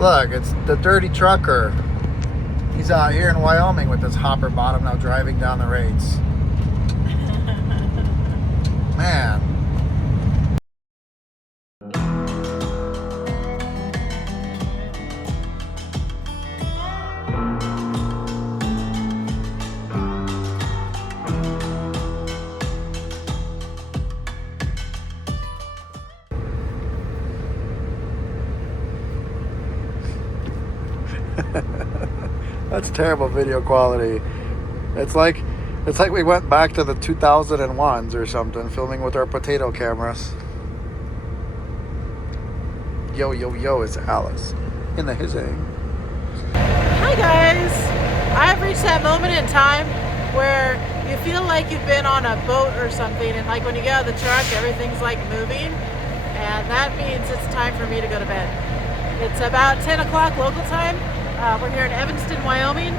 Look, it's the dirty trucker. He's out here in Wyoming with this hopper bottom now driving down the rates. Man. That's terrible video quality. It's like we went back to the 2001s or something, filming with our potato cameras. Yo, yo, yo, it's Alice in the hissing. Hi guys! I've reached that moment in time where you feel like you've been on a boat or something, and like when you get out of the truck, everything's like moving, and that means it's time for me to go to bed. It's about 10 o'clock local time. We're here in Evanston, Wyoming.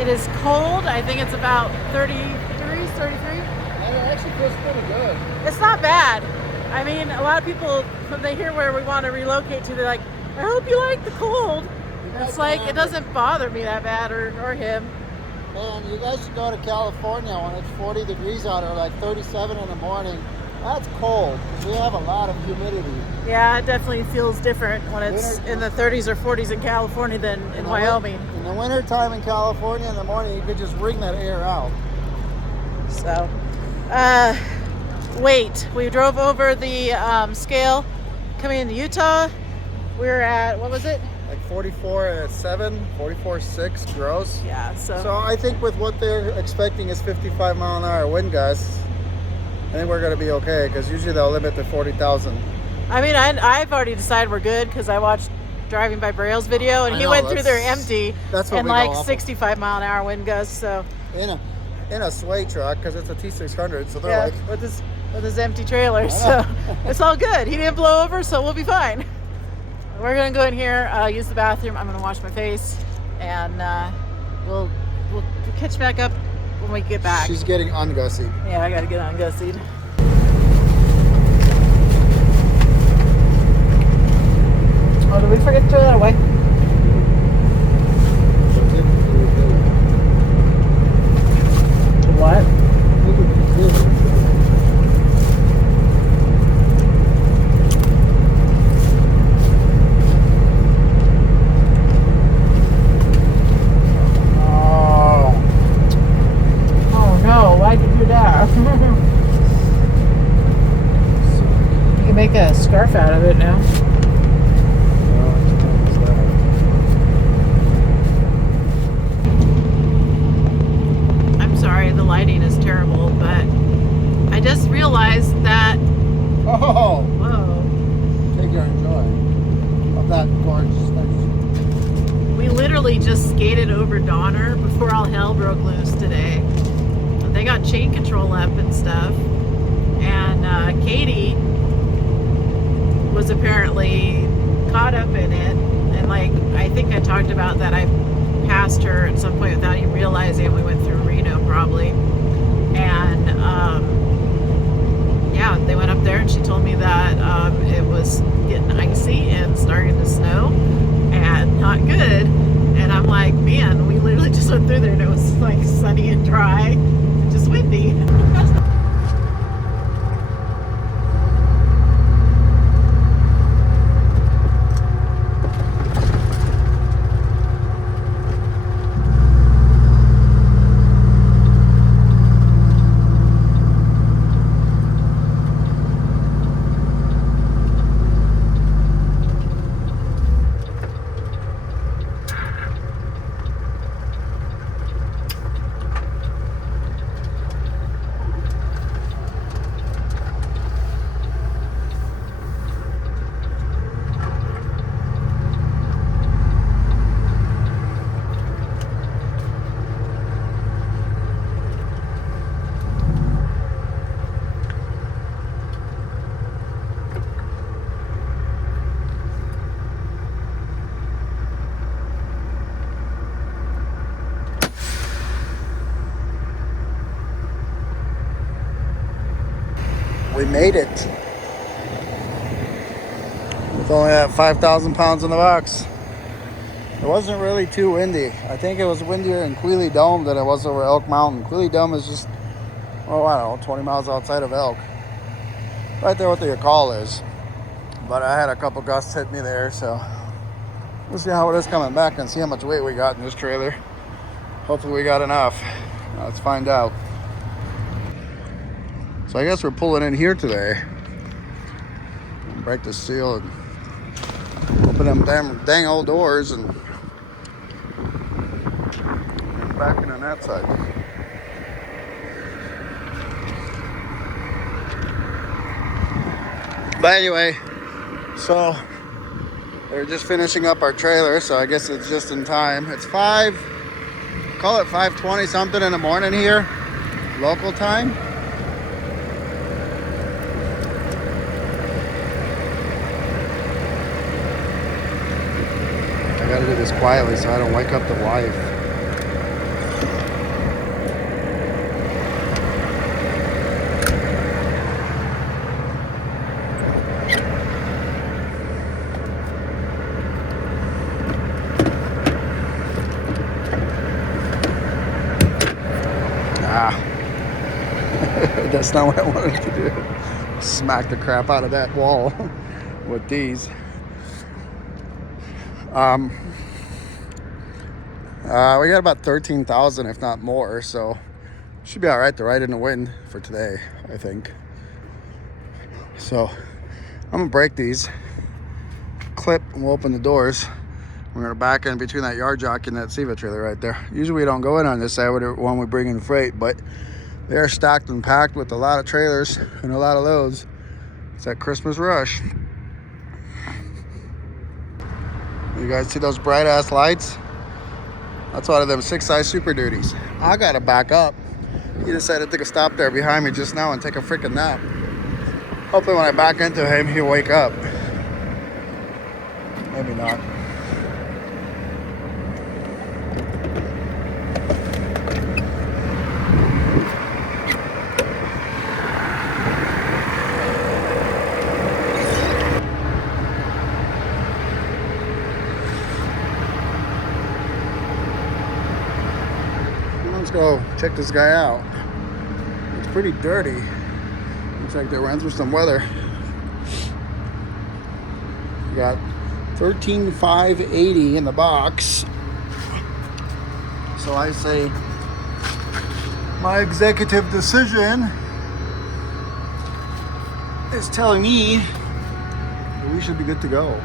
It is cold. I think it's about 30 degrees, 33. It actually feels pretty good. It's not bad. I mean, a lot of people, when they hear where we want to relocate to, they're like, I hope you like the cold. It's like, it doesn't bother me that bad, or him. Man, you guys should go to California when it's 40 degrees out, or like 37 in the morning. That's cold. We have a lot of humidity. Yeah, it definitely feels different when it's in the 30s or 40s in California than in Wyoming. In the winter time in California in the morning, you could just wring that air out. So, wait, we drove over the scale coming into Utah. We're at, what was it? Like 44.7, 44.6 gross. Yeah, So I think with what they're expecting is 55 mile an hour wind gusts, I think we're going to be okay, because usually they'll limit to 40,000. I mean, I've already decided we're good, because I watched Driving by Braille's video, and he went through there empty and like 65 mile an hour wind gusts. So in a sway truck, because it's a T600, so they're like with his empty trailer. So it's all good. He didn't blow over, so we'll be fine. We're gonna go in here, use the bathroom. I'm gonna wash my face, and we'll catch back up when we get back. She's getting ungussied. Yeah, I gotta get ungussied. Oh, did we forget to throw that away? What? Oh no, why'd you do that? You can make a scarf out of it now. I'm sorry, the lighting is terrible, but I just realized that. Oh! Whoa. Take your enjoy of that gorgeous thing. We literally just skated over Donner before all hell broke loose today. They got chain control up and stuff, and Katie was apparently caught up in it, and like I think I talked about that I passed her at some point without even realizing it. We went through Reno probably, and yeah, they went up there and she told me that it was getting icy and starting to snow and not good, and I'm like, man, we literally just went through there and it was like sunny and dry, just windy. We made it. With only that 5,000 pounds in the box. It wasn't really too windy. I think it was windier in Quealy Dome than it was over Elk Mountain. Quealy Dome is just, oh, I don't know, 20 miles outside of Elk. Right there what the call is. But I had a couple gusts hit me there, so we'll see how it is coming back and see how much weight we got in this trailer. Hopefully we got enough. Let's find out. So I guess we're pulling in here today. Break the seal and open them dang old doors and back in on that side. But anyway, so they're just finishing up our trailer, so I guess it's just in time. It's call it 5:20 something in the morning here, local time. I gotta do this quietly so I don't wake up the wife. That's not what I wanted to do. Smack the crap out of that wall with these. We got about 13,000, if not more, so should be all right to ride in the wind for today, I think. So I'm gonna break these, clip, and we'll open the doors. We're gonna back in between that yard jockey and that Siva trailer right there. Usually we don't go in on this side when we bring in freight, but they're stacked and packed with a lot of trailers and a lot of loads. It's that Christmas rush. You guys see those bright ass lights? That's one of them 6-size Super Duties. I gotta back up. He decided to take a stop there behind me just now and take a freaking nap. Hopefully when I back into him, he'll wake up. Maybe not. Let's go check this guy out. It's pretty dirty. Looks like they ran through some weather. We got 13,580 in the box. So I say my executive decision is telling me that we should be good to go.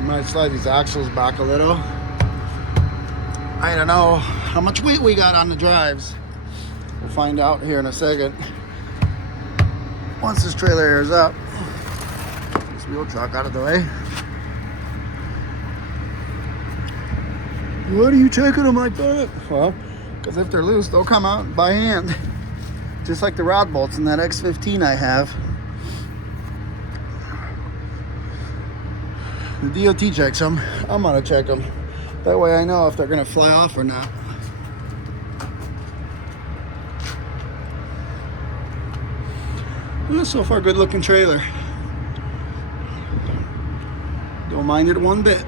We might slide these axles back a little. I don't know how much weight we got on the drives. We'll find out here in a second. Once this trailer airs up, this wheel chuck out of the way. What are you checking them like that? Well, because if they're loose, they'll come out by hand. Just like the rod bolts in that X15 I have. The DOT checks them. I'm gonna check them. That way I know if they're gonna fly off or not. Well, so far, good looking trailer. Don't mind it one bit.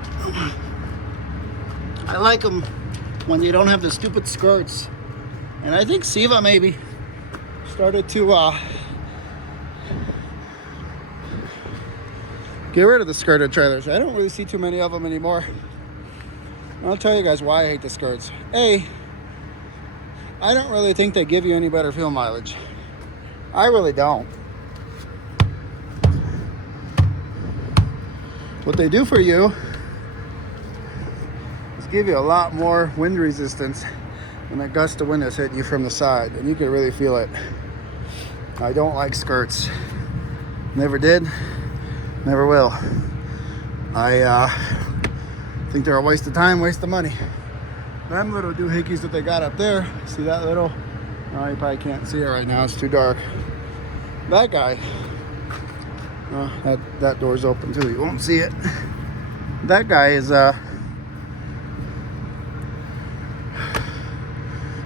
I like them when you don't have the stupid skirts. And I think Siva maybe started to get rid of the skirted trailers. I don't really see too many of them anymore. I'll tell you guys why I hate the skirts. A, I don't really think they give you any better fuel mileage. I really don't. What they do for you is give you a lot more wind resistance when that gust of wind is hitting you from the side, and you can really feel it. I don't like skirts. Never did, never will. I think they're a waste of time, waste of money. Them little doohickeys that they got up there, see that little, oh, you probably can't see it right now, it's too dark. That guy, that door's open too, you won't see it. That guy is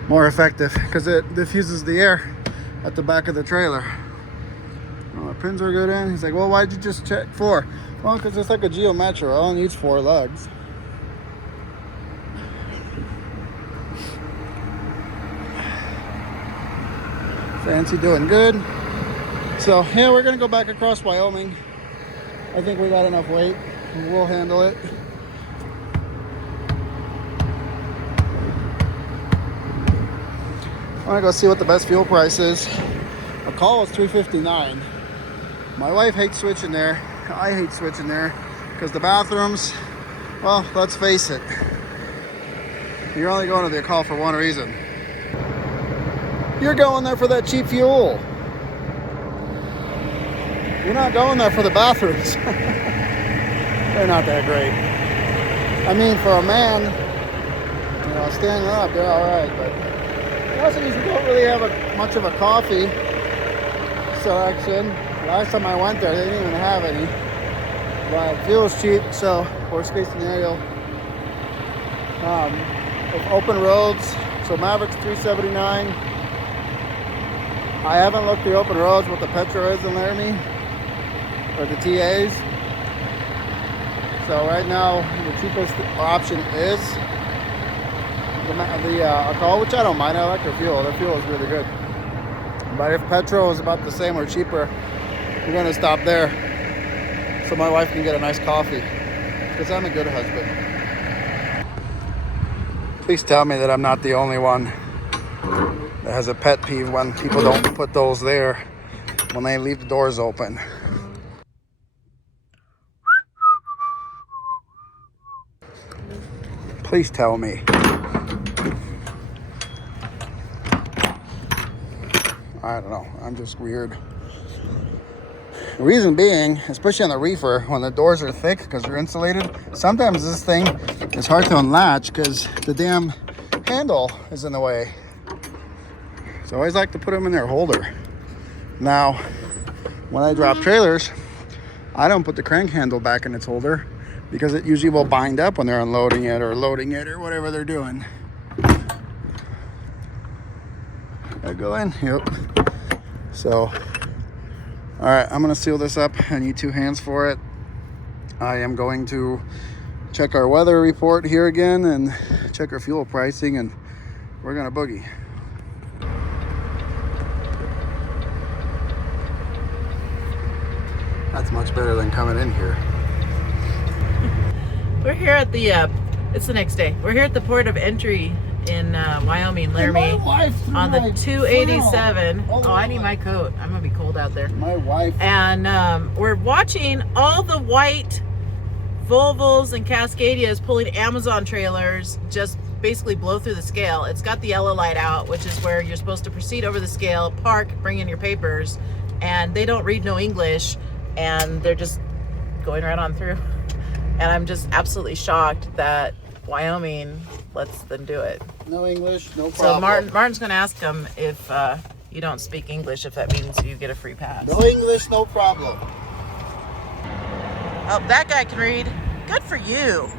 more effective because it diffuses the air at the back of the trailer. Oh, the pins are good in. He's like, well, why'd you just check 4? Well, because it's like a Geo Metro, it only needs 4 lugs. Fancy doing good. So yeah, we're gonna go back across Wyoming. I think we got enough weight. We'll handle it. I want to go see what the best fuel price is. A call was $3.59. My wife hates switching there. I hate switching there because the bathrooms, well, let's face it, you're only going to the call for one reason. You're going there for that cheap fuel. You're not going there for the bathrooms. They're not that great. I mean, for a man, you know, standing up, they're all right, but also you don't really have much of a coffee selection. Last time I went there, they didn't even have any. But fuel's cheap, so worst case scenario. With open roads, so Maverick's $3.79. I haven't looked the open roads what the Petro is in Laramie or the TAs. So right now the cheapest option is the alcohol, which I don't mind. I like their fuel. Their fuel is really good. But if petrol is about the same or cheaper, we're gonna stop there so my wife can get a nice coffee, because I'm a good husband. Please tell me that I'm not the only one that has a pet peeve when people don't put those there when they leave the doors open. Please tell me. I don't know. I'm just weird. The reason being, especially on the reefer, when the doors are thick because they're insulated, sometimes this thing is hard to unlatch because the damn handle is in the way. So I always like to put them in their holder. Now, when I drop trailers, I don't put the crank handle back in its holder because it usually will bind up when they're unloading it or loading it or whatever they're doing. I go in, yep. So, all right, I'm gonna seal this up. I need 2 hands for it. I am going to check our weather report here again and check our fuel pricing, and we're gonna boogie. That's much better than coming in here. We're here at the, it's the next day. We're here at the port of entry in Wyoming, Laramie, on the 287. Oh, I need my coat. I'm gonna be cold out there. My wife. And we're watching all the white Volvos and Cascadias pulling Amazon trailers just basically blow through the scale. It's got the yellow light out, which is where you're supposed to proceed over the scale, park, bring in your papers, and they don't read no English, and they're just going right on through. And I'm just absolutely shocked that Wyoming lets them do it. No English, no problem. So Martin's gonna ask them if you don't speak English, if that means you get a free pass. No English, no problem. Oh, that guy can read. Good for you.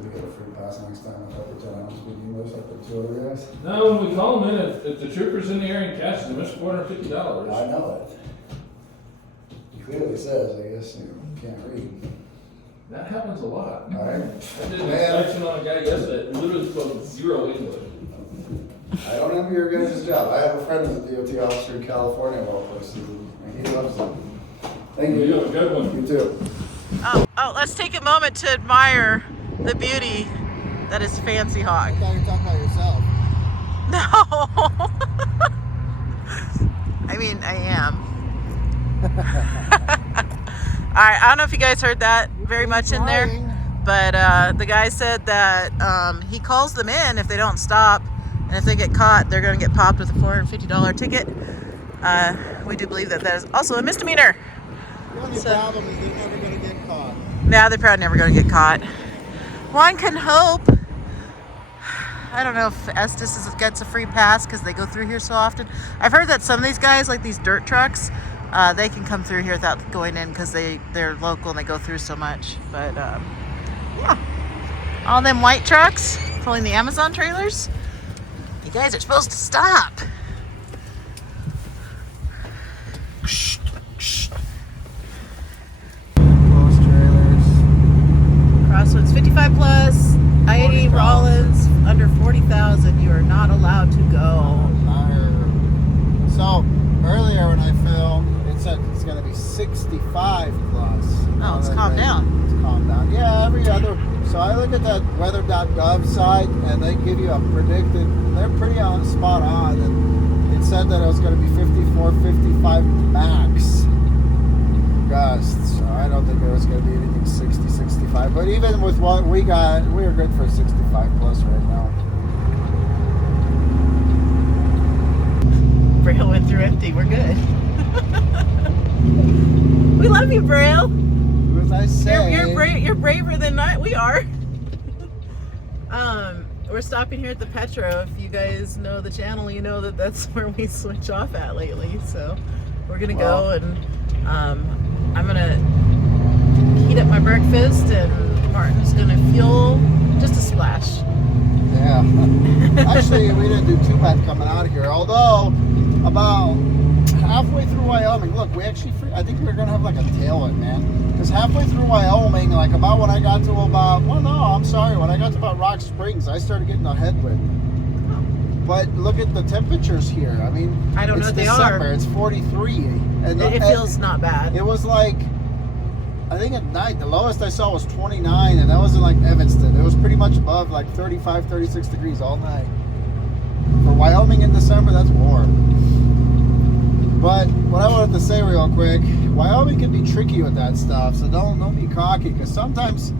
We get a free pass next time if I pretend I don't speak English like the 2 other guys. No, when we call them in, if the trooper's in the area and catches them, it's $450. I know it. He clearly says, I guess, you can't read. That happens a lot. All right. I did an inspection on a guy yesterday that literally spoke 0 English. I don't envy your guys' job. I have a friend who's a DOT officer in California, well, and he loves it. Thank you. You have a good one. You too. Oh, let's take a moment to admire the beauty that is Fancy Hawk. I thought you were talking about yourself. No. I mean, I am. All right, I don't know if you guys heard that very much in there, but the guy said that he calls them in if they don't stop, and if they get caught, they're going to get popped with a $450 ticket. We do believe that is also a misdemeanor. The only problem is they're never going to get caught. Now they're probably never going to get caught. One can hope. I don't know if Estes gets a free pass because they go through here so often. I've heard that some of these guys, like these dirt trucks, they can come through here without going in because they're local and they go through so much. But yeah, all them white trucks pulling the Amazon trailers, you guys are supposed to stop. 65 plus. Oh, it's calmed down. It's calmed down. Yeah, every other. So I look at that weather.gov site, and they give you a predicted. They're pretty on spot on, and it said that it was going to be 54, 55 max gusts. So I don't think there was going to be anything 60, 65. But even with what we got, we are good for 65 plus right now. Braille went through empty. We're good. We love you, Braille. What was I saying? You're braver than we are. We're stopping here at the Petro. If you guys know the channel, you know that that's where we switch off at lately. So we're gonna go, and I'm gonna heat up my breakfast, and Martin's gonna fuel just a splash. Yeah. Actually, we didn't do too bad coming out of here. Although, about halfway through Wyoming, look, we actually, I think we're going to have like a tailwind, man. Because halfway through Wyoming, like about when I got to when I got to about Rock Springs, I started getting a headwind. But look at the temperatures here. I mean, I don't know what they December, are. It's 43. And It feels not bad. It was like, I think at night, the lowest I saw was 29, and that was in like Evanston. It was pretty much above like 35, 36 degrees all night. For Wyoming in December, that's warm. But what I wanted to say real quick, Wyoming can be tricky with that stuff, so don't be cocky, because sometimes,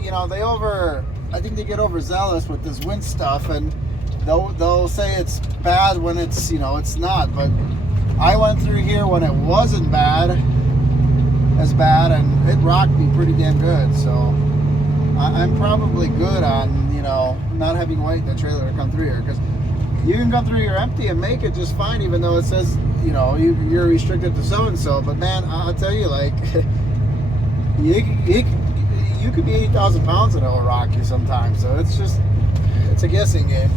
you know, I think they get overzealous with this wind stuff, and they'll say it's bad when it's, you know, it's not. But I went through here when it wasn't as bad, and it rocked me pretty damn good. So I'm probably good on, you know, not having weight in the trailer to come through here, because you can come through here empty and make it just fine, even though it says, you know, you're restricted to so and so. But man, I'll tell you, like, you could be 80,000 pounds and it'll rock you sometimes. So it's a guessing game.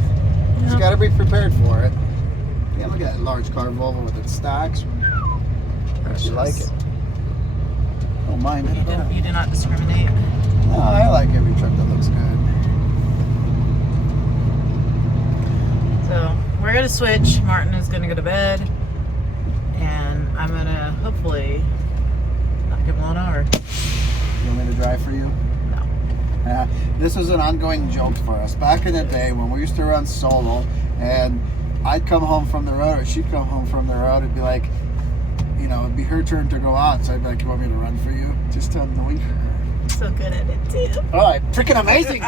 You just got to be prepared for it. Yeah, look at that large car Volvo with its stacks. I actually like it. Don't mind it. You do not discriminate. No, I like every truck that looks good. So we're gonna switch. Martin is gonna go to bed, and I'm gonna hopefully not get blown over. You want me to drive for you? No. Yeah, this was an ongoing joke for us. Back in the day when we used to run solo, and I'd come home from the road, or she'd come home from the road, it'd be like, you know, it'd be her turn to go out. So I'd be like, you want me to run for you? Just to annoy her. So good at it too. All right, freaking amazing.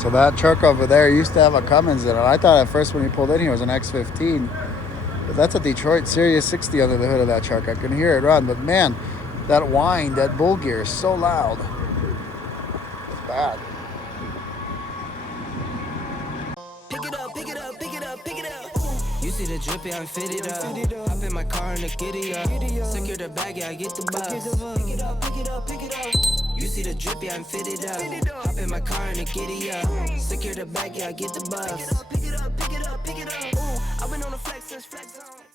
So that truck over there used to have a Cummins in it. I thought at first when he pulled in here it was an X15. But that's a Detroit Sirius 60 under the hood of that truck. I can hear it run. But man, that whine, that bull gear is so loud. It's bad. Pick it up, pick it up, pick it up, pick it up. You see the drippy, I'm fitted up. Hop in my car and the giddy up. Secure the bag, yeah, I get the bus. Pick it up, pick it up, pick it up. You see the drippy, I'm fitted up. Hop in my car and the giddy up. Secure the bag, yeah, I get the bus. Pick it up, pick it up, pick it up, pick it up. I've been on the flex since flex zone.